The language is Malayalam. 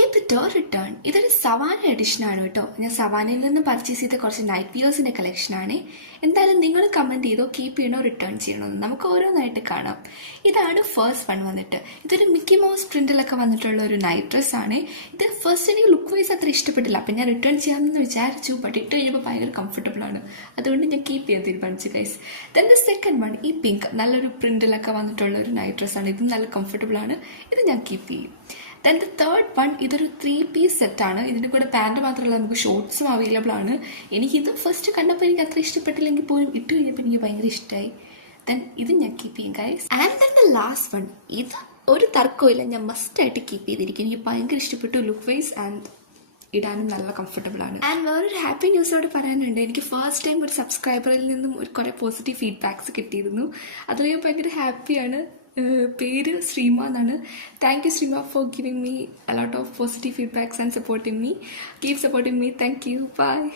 കേപ്പിറ്റോ റിട്ടേൺ. ഇതൊരു സവാന എഡിഷൻ ആണ് കേട്ടോ. ഞാൻ സവാനയിൽ നിന്ന് പർച്ചേസ് ചെയ്ത കുറച്ച് നൈറ്റ് വിയേഴ്സിന്റെ കളക്ഷനാണ്. എന്തായാലും നിങ്ങൾ കമന്റ് ചെയ്തോ കീപ്പ് ചെയ്യണോ റിട്ടേൺ ചെയ്യണോ എന്ന്. നമുക്ക് ഓരോന്നായിട്ട് കാണാം. ഇതാണ് ഫസ്റ്റ് വൺ വന്നിട്ട്. ഇതൊരു മിക്കി മൗസ് പ്രിന്റിലൊക്കെ വന്നിട്ടുള്ള ഒരു നൈറ്റ് ഡ്രസ് ആണ്. ഇത് ഫസ്റ്റ് എനിക്ക് ലുക്ക് വൈസ് അത്ര ഇഷ്ടപ്പെട്ടില്ല, അപ്പം ഞാൻ റിട്ടേൺ ചെയ്യാമെന്ന് വിചാരിച്ചു. ബട്ട് ഇട്ട് കഴിഞ്ഞപ്പോൾ ഭയങ്കര കംഫർട്ടബിൾ ആണ്, അതുകൊണ്ട് ഞാൻ കീപ്പ് ചെയ്യാൻ തീരുമാനിച്ചു guys. Then the second one, ഈ പിങ്ക് നല്ലൊരു പ്രിന്റിലൊക്കെ വന്നിട്ടുള്ള ഒരു നൈറ്റ് ഡ്രസ് ആണ്. ഇതും നല്ല കംഫർട്ടബിൾ ആണ്, ഇത് ഞാൻ കീപ്പ് ചെയ്യും. ദെൻ ദ തേർഡ് വൺ, ഇതൊരു 3-piece സെറ്റാണ്. ഇതിൻ്റെ കൂടെ പാൻറ് മാത്രമല്ല നമുക്ക് ഷോർട്ട്സും അവൈലബിൾ ആണ്. എനിക്കിത് ഫസ്റ്റ് കണ്ടപ്പോൾ എനിക്ക് അത്ര ഇഷ്ടപ്പെട്ടില്ലെങ്കിൽ പോലും ഇട്ട് കഴിഞ്ഞപ്പോൾ എനിക്ക് ഭയങ്കര ഇഷ്ടമായി. ദെൻ ഇത് ഞാൻ കീപ്പ് ചെയ്യും guys. And then the last one, ഇത് ഒരു തർക്കമില്ല, ഞാൻ മസ്റ്റായിട്ട് കീപ്പ് ചെയ്തിരിക്കും. എനിക്ക് ഭയങ്കര ഇഷ്ടപ്പെട്ടു ലുക്ക് വൈസ് ആൻഡ് ഇടാനും നല്ല കംഫർട്ടബിൾ ആണ്. ആൻഡ് വേറൊരു ഹാപ്പി ന്യൂസോട് പറയാനുണ്ട്. എനിക്ക് ഫസ്റ്റ് ടൈം ഒരു സബ്സ്ക്രൈബറിൽ നിന്നും കുറേ പോസിറ്റീവ് ഫീഡ്ബാക്സ് കിട്ടിയിരുന്നു. അതിൽ ഞാൻ ഭയങ്കര ഹാപ്പിയാണ്. പേര് ശ്രീമ എന്നാണ്. Thank you ശ്രീമ for giving me a lot of positive feedbacks and supporting me. Keep supporting me. Thank you. Bye.